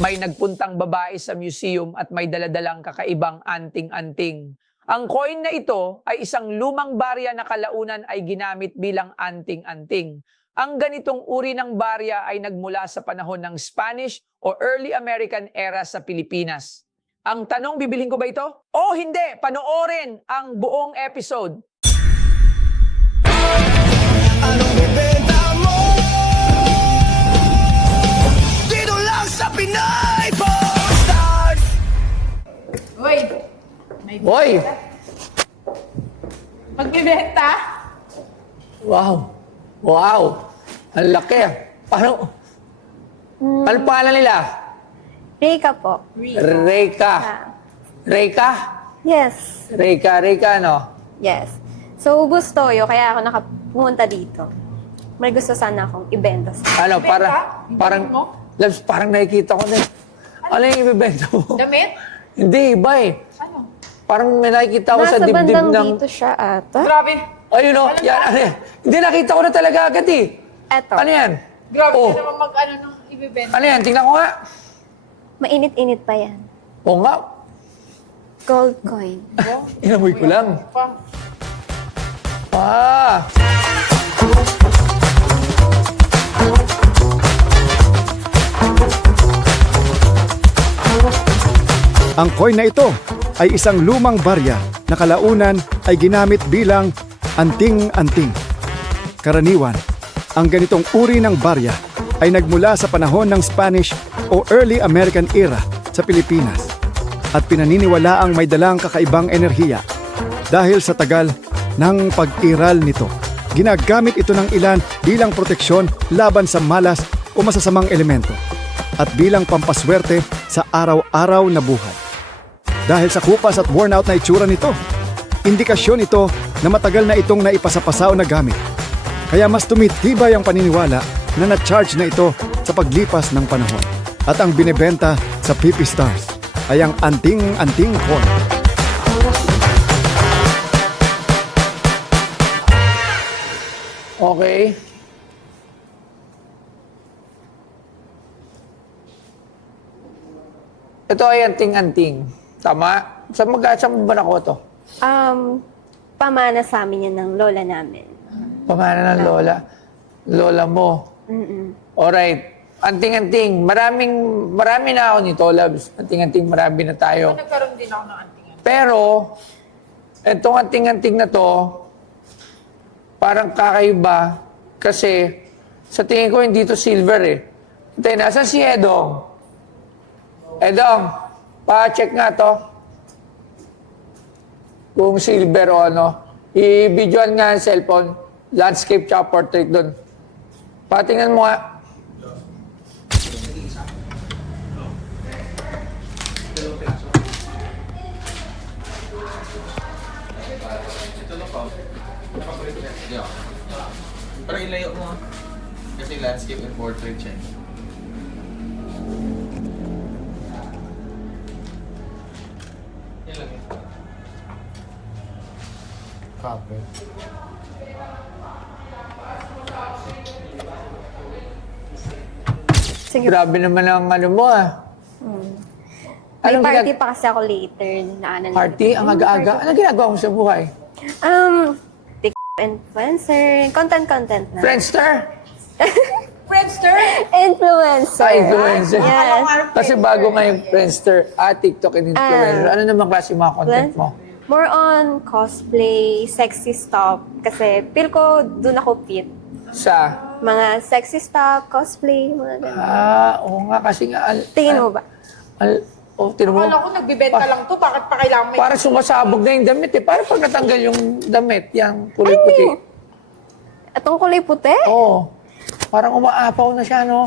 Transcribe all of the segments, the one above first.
May nagpuntang babae sa museum at may daladalang kakaibang anting-anting. Ang coin na ito ay isang lumang barya na kalaunan ay ginamit bilang anting-anting. Ang ganitong uri ng barya ay nagmula sa panahon ng Spanish o Early American era sa Pilipinas. Ang tanong, bibilhin ko ba ito? O hindi, panoorin ang buong episode. Anong bibenta mo? Dito lang sa Pinay Pawn Stars! Uy! May Hoy! magbibenta? Wow! Wow! Ang laki. Paano? Ano pangalan nila? Rika po. Reyka. Ah, Reyka? yes. Reyka no? Yes. So, ubus toyo, kaya ako nakapunta dito. May gusto sana akong ibenta sa... Ano, Ibenta? parang, Ibenta mo? Labs, parang nakikita ko na. Ano yung ibibenta mo? Damit? Hindi, iba eh. Ano? Parang may nakikita ko sa Nasa dibdib bandang ng... dito siya ata. Grabe. Ayun o, Alam yan, mo- ano yan? Hindi, nakita ko na talaga agad eh. Eto. Ano yan? Grabe Oh. ka naman mag-ano nung ibibenta. Ano yan? Tingnan ko nga. Mainit-init pa yan. Oo nga. Gold coin. Oh, Inamoy ko lang. pa. Ah! Ang coin na ito ay isang lumang barya na kalaunan ay ginamit bilang anting-anting. Karaniwan, ang ganitong uri ng barya ay nagmula sa panahon ng Spanish o Early American era sa Pilipinas at pinaniniwalaang may dalang kakaibang enerhiya. Dahil sa tagal ng pag-iral nito, ginagamit ito ng ilan bilang proteksyon laban sa malas o masasamang elemento at bilang pampaswerte sa araw-araw na buhay. Dahil sa kupas at worn out na itsura nito, indikasyon ito na matagal na itong naipasapasaw na gamit. Kaya mas tumitibay ang paniniwala na na-charge na ito sa paglipas ng panahon. At ang binebenta sa PP Stars ay ang anting-anting coin. Okay. Ito ay anting-anting. Tama? Saan ba nakuha to? Pamana sa amin yan ng lola namin. Pamana ng lola. Lola mo. Alright. Anting-anting. Marami na ako nito, Labs. Anting-anting, marami na tayo. Nagkaroon din ako ng antingan. Pero, itong anting-anting na to, parang kakaiba. Kasi, sa tingin ko, hindi to silver eh. Hintay, nasa si Edong? Edong, pa-check nga to. Kung silver o ano. I-videoan nga ang cellphone. Landscape tsaka portrait doon. Patingnan mo nga. Parang ilayo mo. Kasi landscape and portrait siya. Yan lang yun. Copy. Sige. Grabe naman ang ano mo ah. May Anong party pa kasi ako later. Party? Ang aga-aga? Anong ginagawa mo sa buhay? Influencer. Content lang. Friendster? Friendster? Influencer. Influencer. Yes. Kasi bago nga yung Friendster, TikTok and influencer. Ano naman klase yung mga content mo? More on cosplay, sexy stuff. Kasi feel ko doon ako fit. Sa? Mga sexy stuff, cosplay, mga ganun. Oo nga kasi nga. Tingin mo ba? Tingin mo? Akala ko nagbibenta lang to. Bakit pa kailangan may... Para sumasabog na yung damit eh. Para pag natanggal yung damit, yung kulay puti. Itong kulay puti? Oo. Parang umaapaw na siya, no?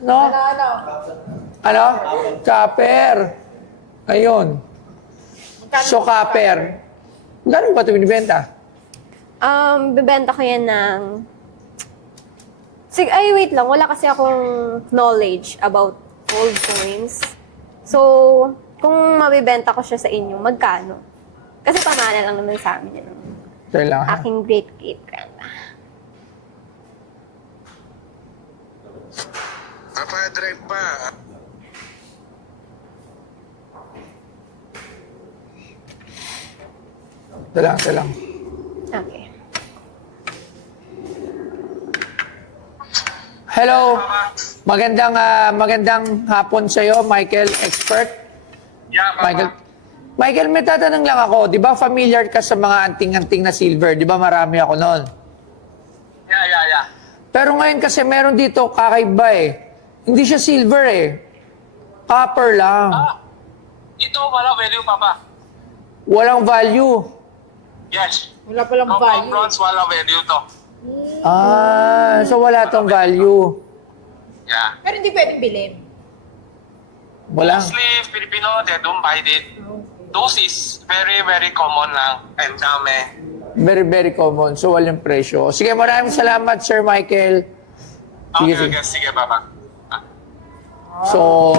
No? Ano? Ano? Copper. Ayun. Magkano So, copper. Gano'n ba ito binibenta? Bibenta ko yan ng... Sige, ay, wait lang. Wala kasi akong knowledge about old coins. So, kung mabibenta ko siya sa inyo, magkano? Kasi pamana lang naman sa amin yun. Ito lang, ha? Aking great-great-grandma. Papadrive pa. Ito lang. Okay. Hello. Magandang hapon sa iyo, Michael, expert. Yeah, Papa. Michael, may tatanong lang ako. Di ba familiar ka sa mga anting-anting na silver? Di ba marami ako noon? Yeah. Pero ngayon kasi meron dito kakaiba eh. Hindi siya silver eh. Copper lang. Ito wala value, Papa. Walang value. Yes. Wala palang Hong Kong value. bronze wala value to. So wala tong value. Yeah. Pero hindi pwedeng bilhin. Wala. Mostly Filipino, they don't buy it. Those is very, very common lang. And dami. Very, very common. So walang presyo. Sige, maraming salamat, Sir Michael. Okay, sige, Papa. So,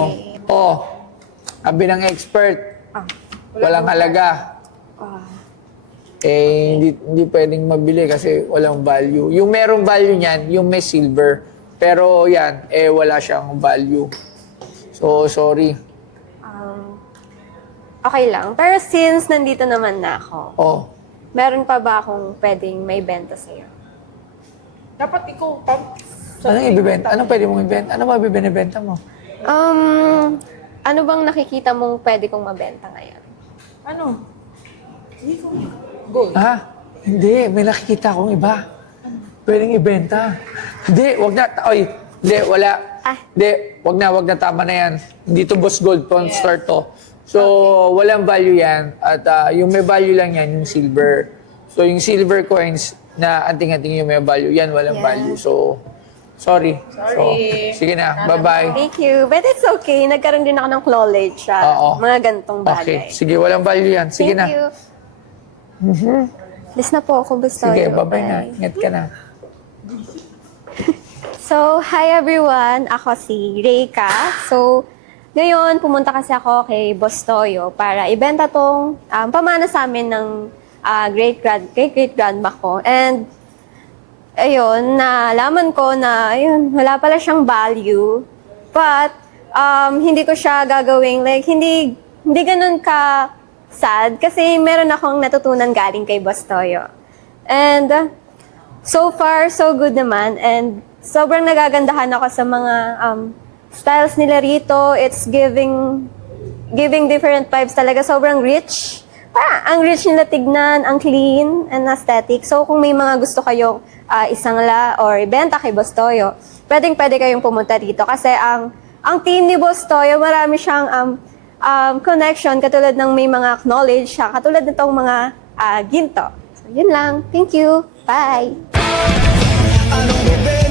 sabi ng expert, walang halaga. Hindi pwedeng mabili kasi walang value. Yung merong value niyan, yung may silver. Pero yan, wala siyang value. So, sorry. Okay lang. Pero since nandito naman na ako, Meron pa ba akong pwedeng may benta sa'yo? Dapat ikaw, Anong ibibenta? Anong pwede mong ibenta? Ano ba binibenta mo? Ano bang nakikita mong pwede kong mabenta ngayon? Ano? Gold. Ha? Hindi, may nakikita akong iba. Pwedeng ibenta. Hindi, wag na. Oy, hindi, wala. Hindi, wag na, tama na yan. Hindi to Boss Gold, Pawn Store to. So, walang value yan. At yung may value lang yan, yung silver. So, yung silver coins na anting-anting yung may value, yan walang value. So, sorry. So, sige na, bye-bye. Thank you. But it's okay. Nagkaroon din ako ng knowledge sa mga gantong Okay, bagay. sige, walang value yan. Sige Thank na. you. List na po ako, basta. Sige, bye-bye na. Ingat ka na. So, hi everyone. Ako si Reika. So, ngayon, pumunta kasi ako kay Boss Toyo para ibenta tong pamana sa amin ng great-grandma ko. And, ayun, nalaman ko na, ayun, wala pala siyang value. But, hindi ko siya gagawing, like, hindi ganun ka sad kasi meron akong natutunan galing kay Boss Toyo. And, so far, so good naman. And, sobrang nagagandahan ako sa mga styles nila rito. It's giving different vibes talaga. Sobrang rich. Ang rich nila tignan, ang clean and aesthetic. So, kung may mga gusto kayong isangla or ibenta kay Boss Toyo, pwede kayong pumunta dito. Kasi ang team ni Boss Toyo, marami siyang connection, katulad ng may mga knowledge siya, katulad nitong mga ginto. So, yun lang. Thank you. Bye! Anong bebe